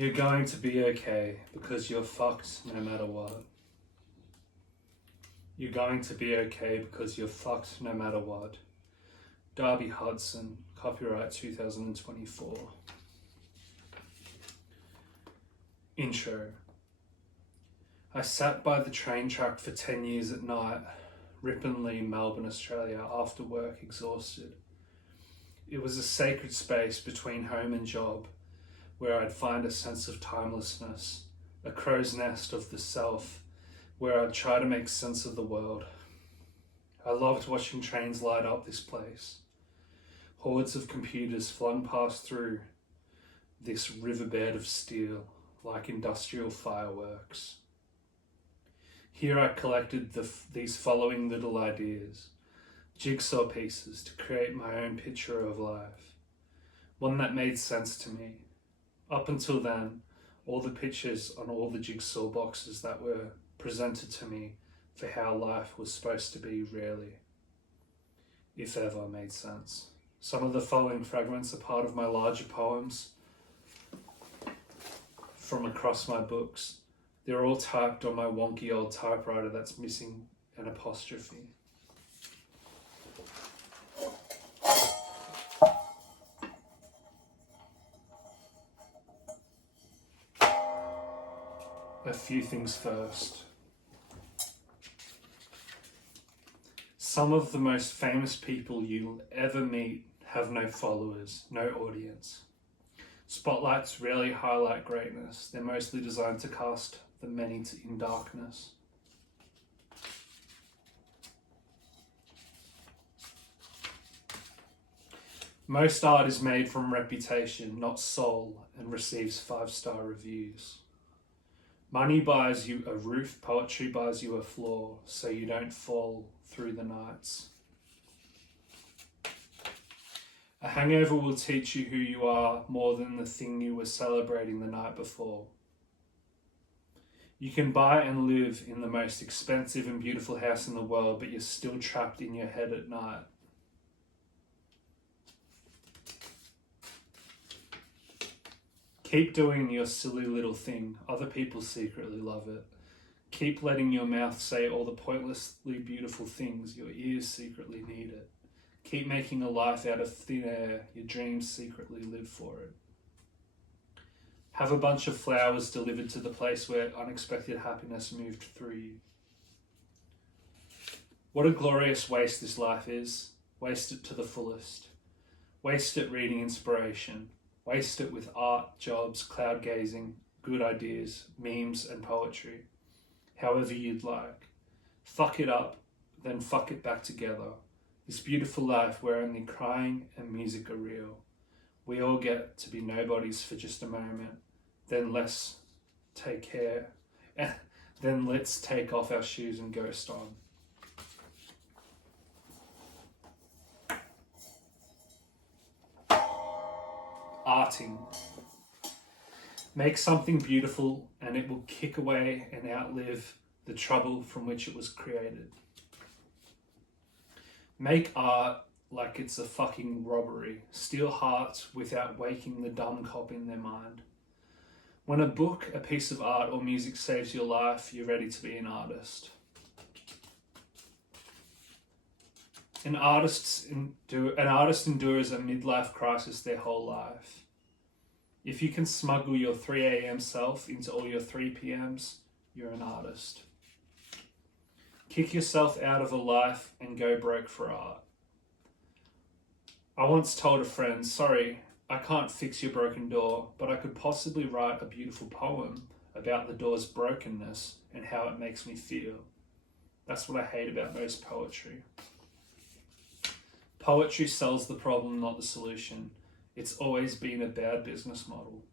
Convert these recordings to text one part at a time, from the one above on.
You're going to be okay because you're fucked no matter what. You're going to be okay because you're fucked no matter what. Darby Hudson, copyright 2024. Intro. I sat by the train track for 10 years at night, Ripponlea, Melbourne, Australia, after work, exhausted. It was a sacred space between home and job, where I'd find a sense of timelessness, a crow's nest of the self, where I'd try to make sense of the world. I loved watching trains light up this place. Hordes of computers flung past through this riverbed of steel, like industrial fireworks. Here I collected these following little ideas, jigsaw pieces to create my own picture of life, one that made sense to me. Up until then, all the pictures on all the jigsaw boxes that were presented to me for how life was supposed to be rarely, if ever, made sense. Some of the following fragments are part of my larger poems from across my books. They're all typed on my wonky old typewriter that's missing an apostrophe. A few things first. Some of the most famous people you'll ever meet have no followers, no audience. Spotlights rarely highlight greatness. They're mostly designed to cast the many in darkness. Most art is made from reputation, not soul, and receives 5-star reviews. Money buys you a roof, poetry buys you a floor, so you don't fall through the nights. A hangover will teach you who you are more than the thing you were celebrating the night before. You can buy and live in the most expensive and beautiful house in the world, but you're still trapped in your head at night. Keep doing your silly little thing. Other people secretly love it. Keep letting your mouth say all the pointlessly beautiful things. Your ears secretly need it. Keep making a life out of thin air. Your dreams secretly live for it. Have a bunch of flowers delivered to the place where unexpected happiness moved through you. What a glorious waste this life is. Waste it to the fullest. Waste it reading inspiration. Waste it with art, jobs, cloud gazing, good ideas, memes and poetry. However you'd like. Fuck it up, then fuck it back together. This beautiful life where only crying and music are real. We all get to be nobodies for just a moment. Then let's take off our shoes and ghost on. Arting. Make something beautiful and it will kick away and outlive the trouble from which it was created. Make art like it's a fucking robbery. Steal hearts without waking the dumb cop in their mind. When a book, a piece of art or music saves your life, you're ready to be an artist. An artist endures a midlife crisis their whole life. If you can smuggle your 3 a.m. self into all your 3 p.m.s, you're an artist. Kick yourself out of a life and go broke for art. I once told a friend, sorry, I can't fix your broken door, but I could possibly write a beautiful poem about the door's brokenness and how it makes me feel. That's what I hate about most poetry. Poetry sells the problem, not the solution. It's always been a bad business model.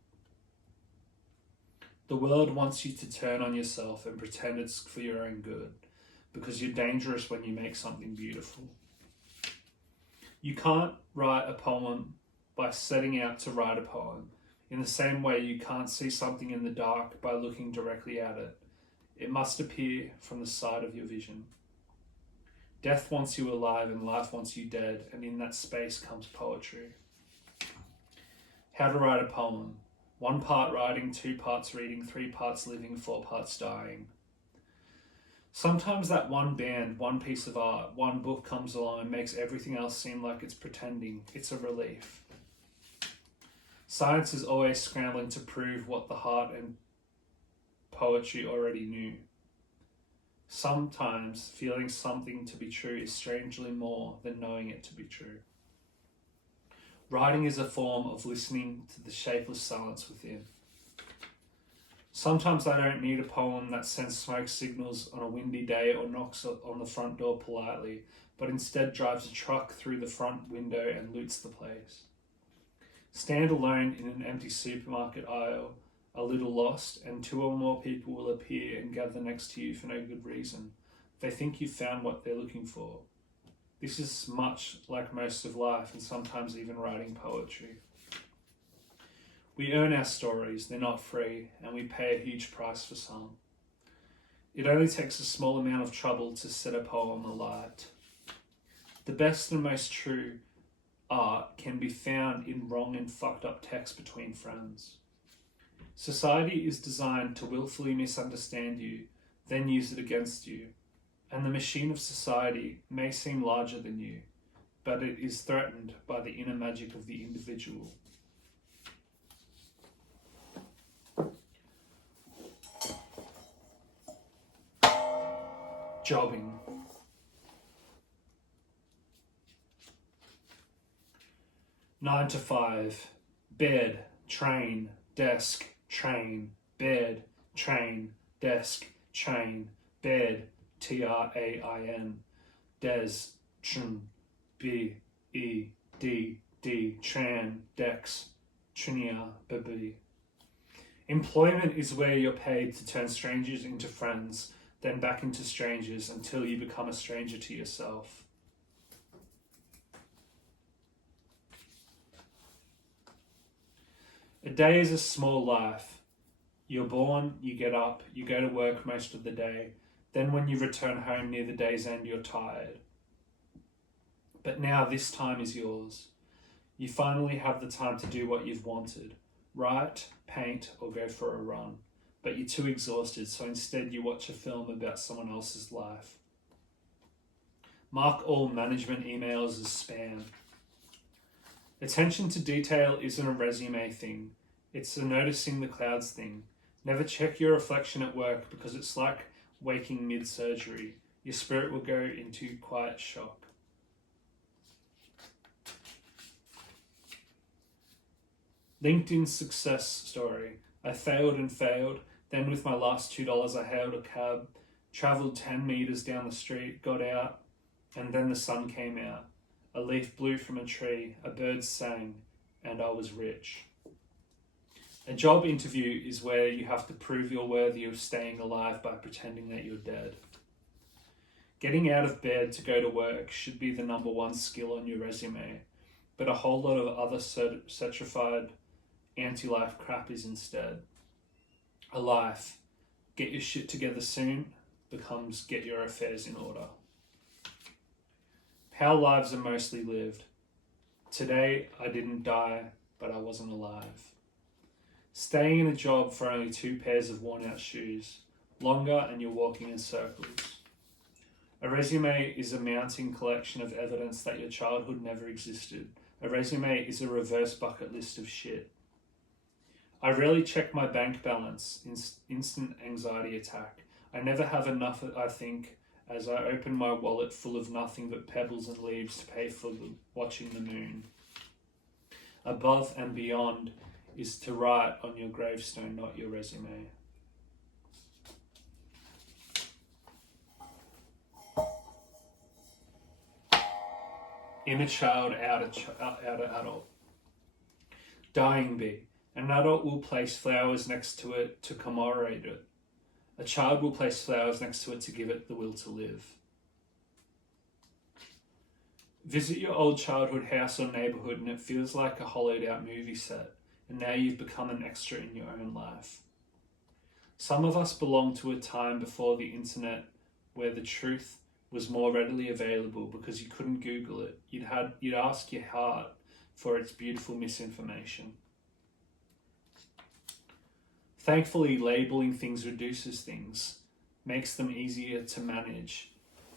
The world wants you to turn on yourself and pretend it's for your own good, because you're dangerous when you make something beautiful. You can't write a poem by setting out to write a poem. In the same way, you can't see something in the dark by looking directly at it. It must appear from the side of your vision. Death wants you alive and life wants you dead, and in that space comes poetry. How to write a poem. 1 part writing, 2 parts reading, 3 parts living, 4 parts dying. Sometimes that one band, one piece of art, one book comes along and makes everything else seem like it's pretending. It's a relief. Science is always scrambling to prove what the heart and poetry already knew. Sometimes feeling something to be true is strangely more than knowing it to be true. Writing is a form of listening to the shapeless silence within. Sometimes I don't need a poem that sends smoke signals on a windy day or knocks on the front door politely, but instead drives a truck through the front window and loots the place. Stand alone in an empty supermarket aisle, a little lost, and 2 or more people will appear and gather next to you for no good reason. They think you've found what they're looking for. This is much like most of life, and sometimes even writing poetry. We earn our stories, they're not free, and we pay a huge price for some. It only takes a small amount of trouble to set a poem alight. The best and most true art can be found in wrong and fucked up text between friends. Society is designed to willfully misunderstand you, then use it against you, and the machine of society may seem larger than you, but it is threatened by the inner magic of the individual. Jobbing. Nine to 5. Bed, train, desk, train, bed, train, desk, train, bed, train, des, trin, b-e-d-d, tran, dex, trinia, baby. Employment is where you're paid to turn strangers into friends, then back into strangers until you become a stranger to yourself. A day is a small life. You're born, you get up, you go to work most of the day. Then when you return home near the day's end, you're tired. But now this time is yours. You finally have the time to do what you've wanted. Write, paint, or go for a run. But you're too exhausted, so instead you watch a film about someone else's life. Mark all management emails as spam. Attention to detail isn't a resume thing. It's a noticing the clouds thing. Never check your reflection at work because it's like waking mid-surgery. Your spirit will go into quiet shock. LinkedIn success story. I failed and failed. Then with my last $2 I hailed a cab, travelled 10 metres down the street, got out, and then the sun came out. A leaf blew from a tree, a bird sang, and I was rich. A job interview is where you have to prove you're worthy of staying alive by pretending that you're dead. Getting out of bed to go to work should be the number 1 skill on your resume, but a whole lot of other certified anti-life crap is instead. A life, get your shit together soon, becomes get your affairs in order. How lives are mostly lived. Today, I didn't die, but I wasn't alive. Staying in a job for only 2 pairs of worn out shoes, longer and you're walking in circles. A resume is a mounting collection of evidence that your childhood never existed. A resume is a reverse bucket list of shit. I rarely check my bank balance, instant anxiety attack. I never have enough, I think, as I open my wallet full of nothing but pebbles and leaves to pay for watching the moon. Above and beyond is to write on your gravestone, not your resume. Inner child, outer adult. Dying bee. An adult will place flowers next to it to commemorate it. A child will place flowers next to it to give it the will to live. Visit your old childhood house or neighbourhood and it feels like a hollowed out movie set, and now you've become an extra in your own life. Some of us belong to a time before the internet where the truth was more readily available because you couldn't Google it. You'd ask your heart for its beautiful misinformation. Thankfully, labeling things reduces things, makes them easier to manage.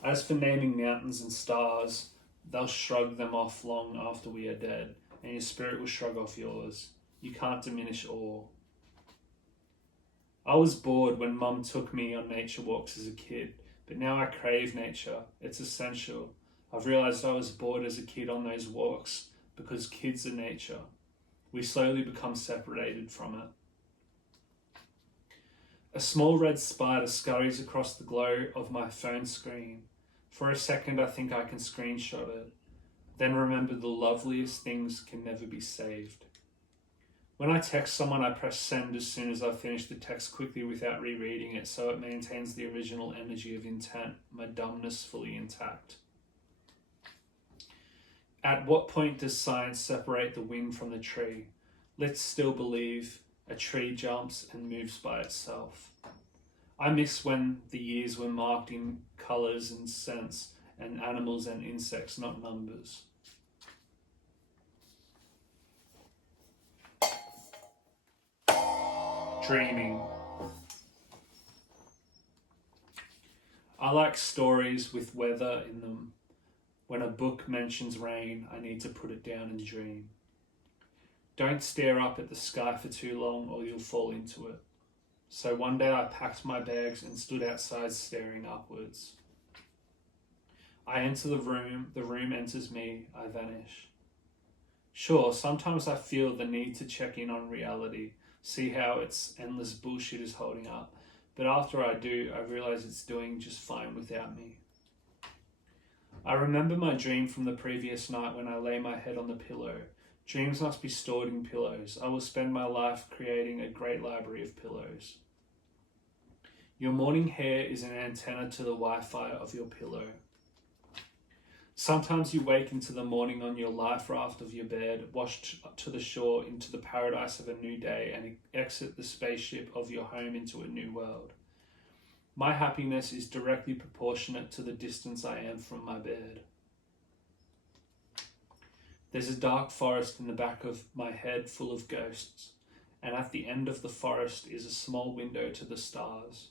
As for naming mountains and stars, they'll shrug them off long after we are dead, and your spirit will shrug off yours. You can't diminish awe. I was bored when Mum took me on nature walks as a kid, but now I crave nature. It's essential. I've realised I was bored as a kid on those walks because kids are nature. We slowly become separated from it. A small red spider scurries across the glow of my phone screen. For a second I think I can screenshot it, then remember the loveliest things can never be saved. When I text someone, I press send as soon as I finish the text quickly without rereading it, so it maintains the original energy of intent, my dumbness fully intact. At what point does science separate the wind from the tree? Let's still believe a tree jumps and moves by itself. I miss when the years were marked in colours and scents and animals and insects, not numbers. Dreaming. I like stories with weather in them. When a book mentions rain, I need to put it down and dream. Don't stare up at the sky for too long or you'll fall into it. So one day I packed my bags and stood outside staring upwards. I enter the room enters me, I vanish. Sure, sometimes I feel the need to check in on reality, see how its endless bullshit is holding up, but after I do, I realise it's doing just fine without me. I remember my dream from the previous night when I lay my head on the pillow. Dreams must be stored in pillows. I will spend my life creating a great library of pillows. Your morning hair is an antenna to the Wi-Fi of your pillow. Sometimes you wake into the morning on your life raft of your bed, washed to the shore into the paradise of a new day, and exit the spaceship of your home into a new world. My happiness is directly proportionate to the distance I am from my bed. There's a dark forest in the back of my head full of ghosts, and at the end of the forest is a small window to the stars.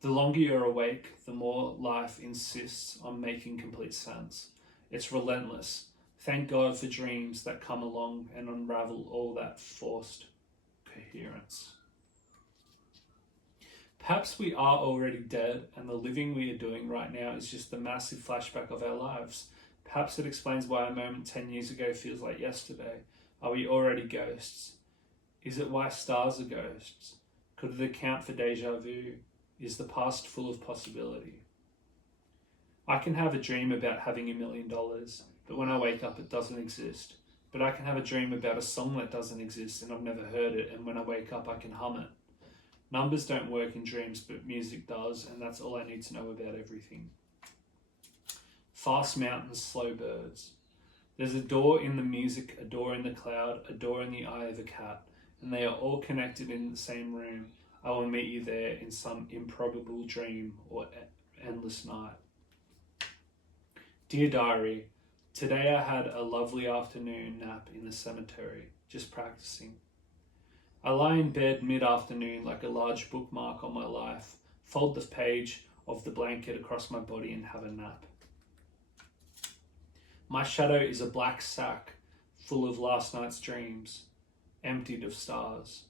The longer you're awake, the more life insists on making complete sense. It's relentless. Thank God for dreams that come along and unravel all that forced coherence. Perhaps we are already dead, and the living we are doing right now is just the massive flashback of our lives. Perhaps it explains why a moment 10 years ago feels like yesterday. Are we already ghosts? Is it why stars are ghosts? Could it account for deja vu? Is the past full of possibility? I can have a dream about having $1 million, but when I wake up it doesn't exist. But I can have a dream about a song that doesn't exist and I've never heard it, and when I wake up I can hum it. Numbers don't work in dreams, but music does, and that's all I need to know about everything. Fast mountains, slow birds. There's a door in the music, a door in the cloud, a door in the eye of a cat, and they are all connected in the same room. I will meet you there in some improbable dream or endless night. Dear Diary, today I had a lovely afternoon nap in the cemetery, just practicing. I lie in bed mid-afternoon like a large bookmark on my life, fold the page of the blanket across my body and have a nap. My shadow is a black sack full of last night's dreams, emptied of stars.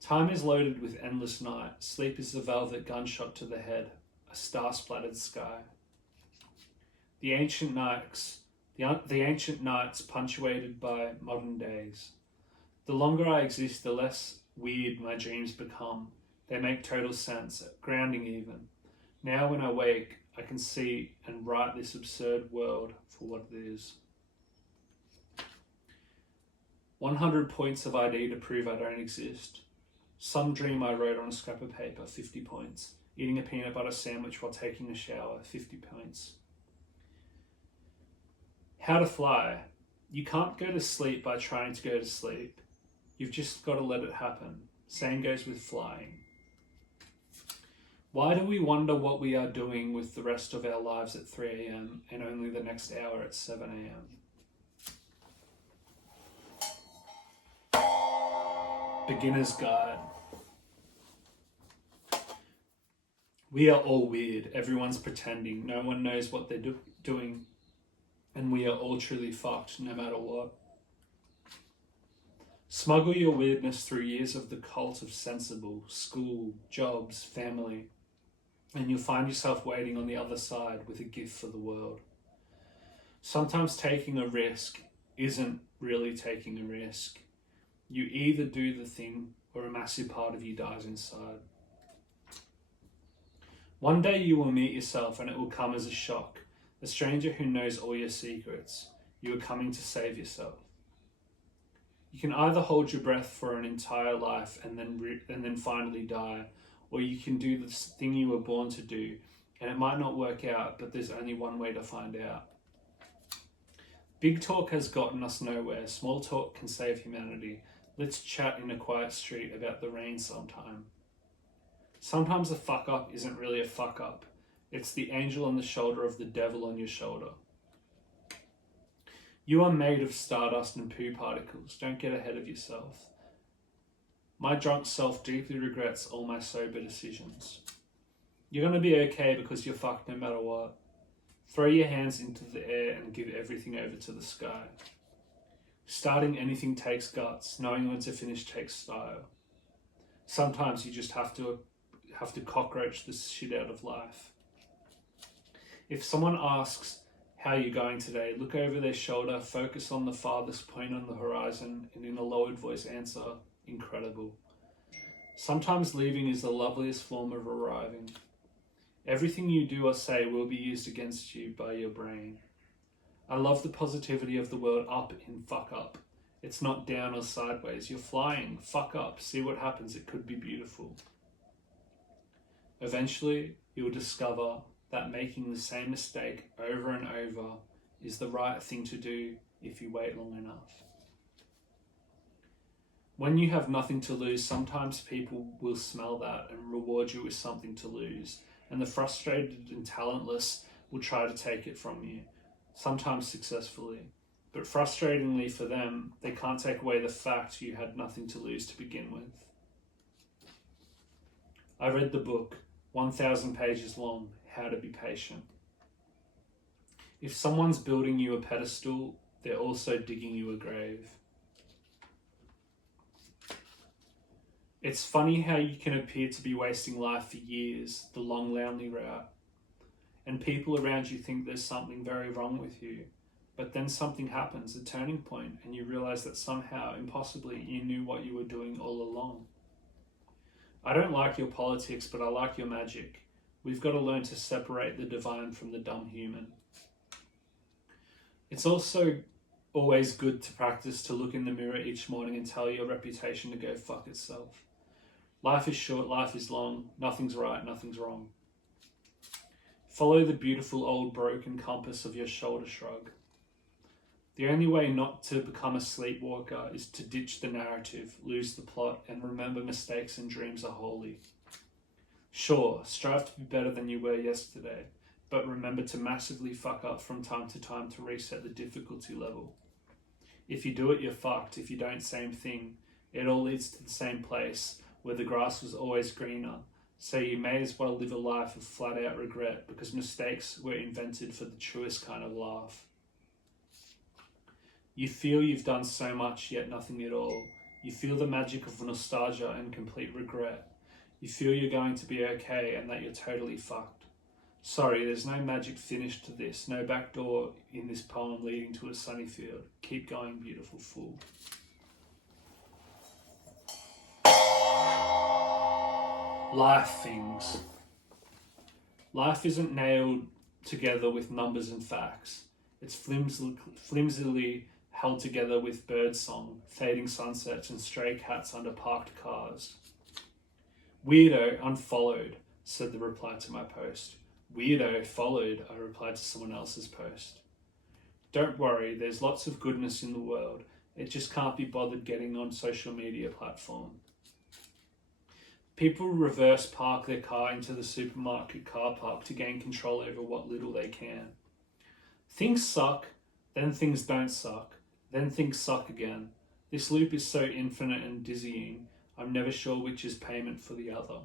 Time is loaded with endless night. Sleep is the velvet gunshot to the head, a star-splattered sky. The ancient nights punctuated by modern days. The longer I exist, the less weird my dreams become. They make total sense, grounding even. Now when I wake, I can see and write this absurd world for what it is. 100 points of ID to prove I don't exist. Some dream I wrote on a scrap of paper, 50 points. Eating a peanut butter sandwich while taking a shower, 50 points. How to fly. You can't go to sleep by trying to go to sleep. You've just got to let it happen. Same goes with flying. Why do we wonder what we are doing with the rest of our lives at 3 a.m. and only the next hour at 7 a.m.? Beginner's Guide. We are all weird. Everyone's pretending. No one knows what they're doing. And we are all truly fucked, no matter what. Smuggle your weirdness through years of the cult of sensible, school, jobs, family, and you'll find yourself waiting on the other side with a gift for the world. Sometimes taking a risk isn't really taking a risk. You either do the thing or a massive part of you dies inside. One day you will meet yourself and it will come as a shock. A stranger who knows all your secrets. You are coming to save yourself. You can either hold your breath for an entire life and then finally die, or you can do the thing you were born to do, and it might not work out, but there's only one way to find out. Big talk has gotten us nowhere. Small talk can save humanity. Let's chat in a quiet street about the rain sometime. Sometimes a fuck up isn't really a fuck up. It's the angel on the shoulder of the devil on your shoulder. You are made of stardust and poo particles. Don't get ahead of yourself. My drunk self deeply regrets all my sober decisions. You're going to be okay because you're fucked no matter what. Throw your hands into the air and give everything over to the sky. Starting anything takes guts. Knowing when to finish takes style. Sometimes you just have to cockroach the shit out of life. If someone asks, how are you going today? Look over their shoulder, focus on the farthest point on the horizon, and in a lowered voice answer, incredible. Sometimes leaving is the loveliest form of arriving. Everything you do or say will be used against you by your brain. I love the positivity of the word up in fuck up. It's not down or sideways. You're flying. Fuck up. See what happens. It could be beautiful. Eventually, you'll discover that making the same mistake over and over is the right thing to do if you wait long enough. When you have nothing to lose, sometimes people will smell that and reward you with something to lose, and the frustrated and talentless will try to take it from you, sometimes successfully. But frustratingly for them, they can't take away the fact you had nothing to lose to begin with. I read the book, 1,000 pages long, How to Be Patient. If someone's building you a pedestal, they're also digging you a grave. It's funny how you can appear to be wasting life for years, the long, lonely route, and people around you think there's something very wrong with you, but then something happens, a turning point, and you realize that somehow, impossibly, you knew what you were doing all along. I don't like your politics, but I like your magic. We've got to learn to separate the divine from the dumb human. It's also always good to practice to look in the mirror each morning and tell your reputation to go fuck itself. Life is short, life is long, nothing's right, nothing's wrong. Follow the beautiful old broken compass of your shoulder shrug. The only way not to become a sleepwalker is to ditch the narrative, lose the plot, and remember mistakes and dreams are holy. Sure, strive to be better than you were yesterday, but remember to massively fuck up from time to time to reset the difficulty level. If you do it, you're fucked. If you don't, same thing. It all leads to the same place, where the grass was always greener. So you may as well live a life of flat out regret, because mistakes were invented for the truest kind of laugh. You feel you've done so much, yet nothing at all. You feel the magic of nostalgia and complete regret. You feel you're going to be okay and that you're totally fucked. Sorry, there's no magic finish to this, no back door in this poem leading to a sunny field. Keep going, beautiful fool. Life things. Life isn't nailed together with numbers and facts. It's flimsily held together with birdsong, fading sunsets, and stray cats under parked cars. Weirdo unfollowed, said the reply to my post. Weirdo followed, I replied to someone else's post. Don't worry, there's lots of goodness in the world. It just can't be bothered getting on social media platform. People reverse park their car into the supermarket car park to gain control over what little they can. Things suck, then things don't suck, then things suck again. This loop is so infinite and dizzying. I'm never sure which is payment for the other.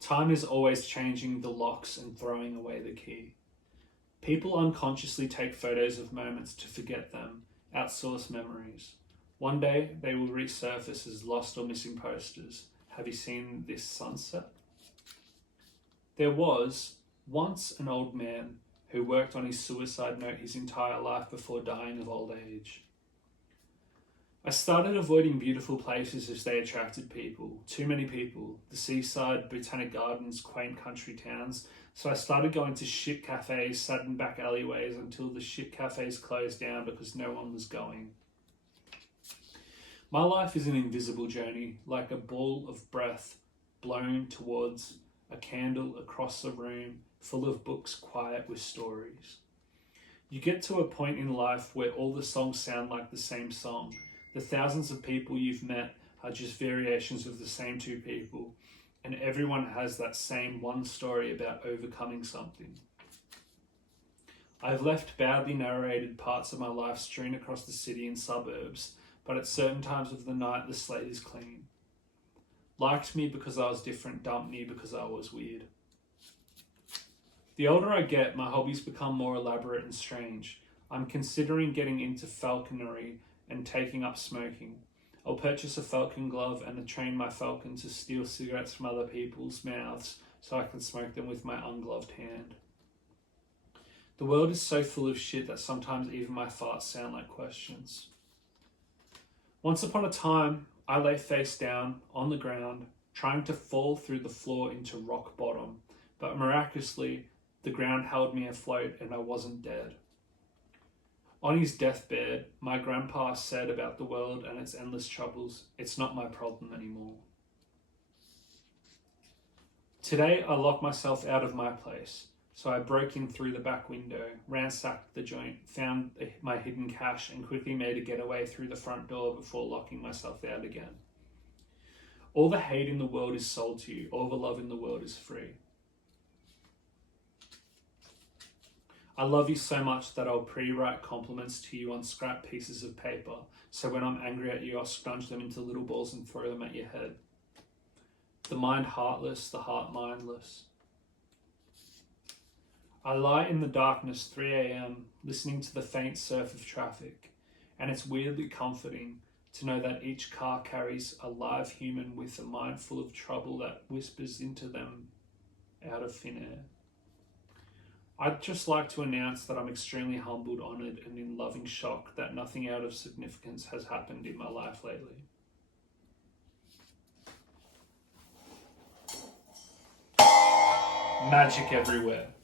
Time is always changing the locks and throwing away the key. People unconsciously take photos of moments to forget them, outsource memories. One day they will resurface as lost or missing posters. Have you seen this sunset? There was once an old man who worked on his suicide note his entire life before dying of old age. I started avoiding beautiful places as they attracted people, too many people, the seaside, botanic gardens, quaint country towns, so I started going to shit cafes, sat in back alleyways until the shit cafes closed down because no one was going. My life is an invisible journey, like a ball of breath blown towards a candle across a room full of books quiet with stories. You get to a point in life where all the songs sound like the same song. The thousands of people you've met are just variations of the same two people, and everyone has that same one story about overcoming something. I've left badly narrated parts of my life strewn across the city and suburbs, but at certain times of the night the slate is clean. Liked me because I was different, dumped me because I was weird. The older I get, my hobbies become more elaborate and strange. I'm considering getting into falconry and taking up smoking. I'll purchase a falcon glove and train my falcon to steal cigarettes from other people's mouths so I can smoke them with my ungloved hand. The world is so full of shit that sometimes even my farts sound like questions. Once upon a time, I lay face down on the ground, trying to fall through the floor into rock bottom, but miraculously, the ground held me afloat and I wasn't dead. On his deathbed, my grandpa said about the world and its endless troubles, "It's not my problem anymore." Today, I locked myself out of my place, so I broke in through the back window, ransacked the joint, found my hidden cash, and quickly made a getaway through the front door before locking myself out again. All the hate in the world is sold to you, all the love in the world is free. I love you so much that I'll pre-write compliments to you on scrap pieces of paper, so when I'm angry at you, I'll scrunch them into little balls and throw them at your head. The mind heartless, the heart mindless. I lie in the darkness 3 a.m, listening to the faint surf of traffic, and it's weirdly comforting to know that each car carries a live human with a mind full of trouble that whispers into them out of thin air. I'd just like to announce that I'm extremely humbled, honoured, and in loving shock that nothing out of significance has happened in my life lately. Magic everywhere.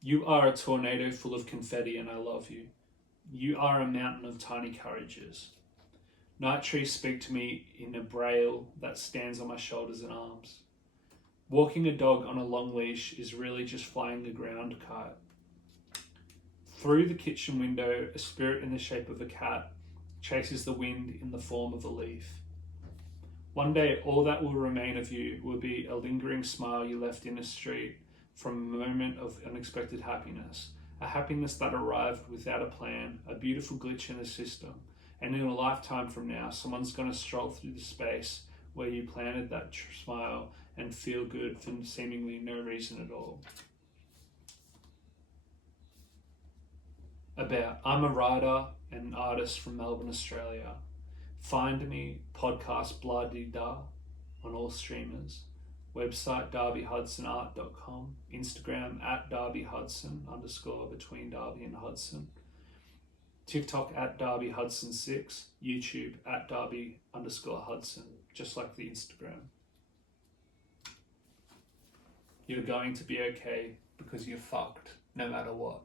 You are a tornado full of confetti and I love you. You are a mountain of tiny courages. Night trees speak to me in a braille that stands on my shoulders and arms. Walking a dog on a long leash is really just flying a ground kite. Through the kitchen window, a spirit in the shape of a cat chases the wind in the form of a leaf. One day, all that will remain of you will be a lingering smile you left in a street from a moment of unexpected happiness, a happiness that arrived without a plan, a beautiful glitch in the system, and in a lifetime from now, someone's going to stroll through the space where you planted that smile and feel good for seemingly no reason at all. I'm a writer and an artist from Melbourne, Australia. Find me, podcast blah-dee-da on all streamers. Website darbyhudsonart.com. Instagram @darbyhudson _ between Darby and Hudson. TikTok @darbyhudson6. YouTube @darby _ Hudson, just like the Instagram. You're going to be okay because you're fucked no matter what.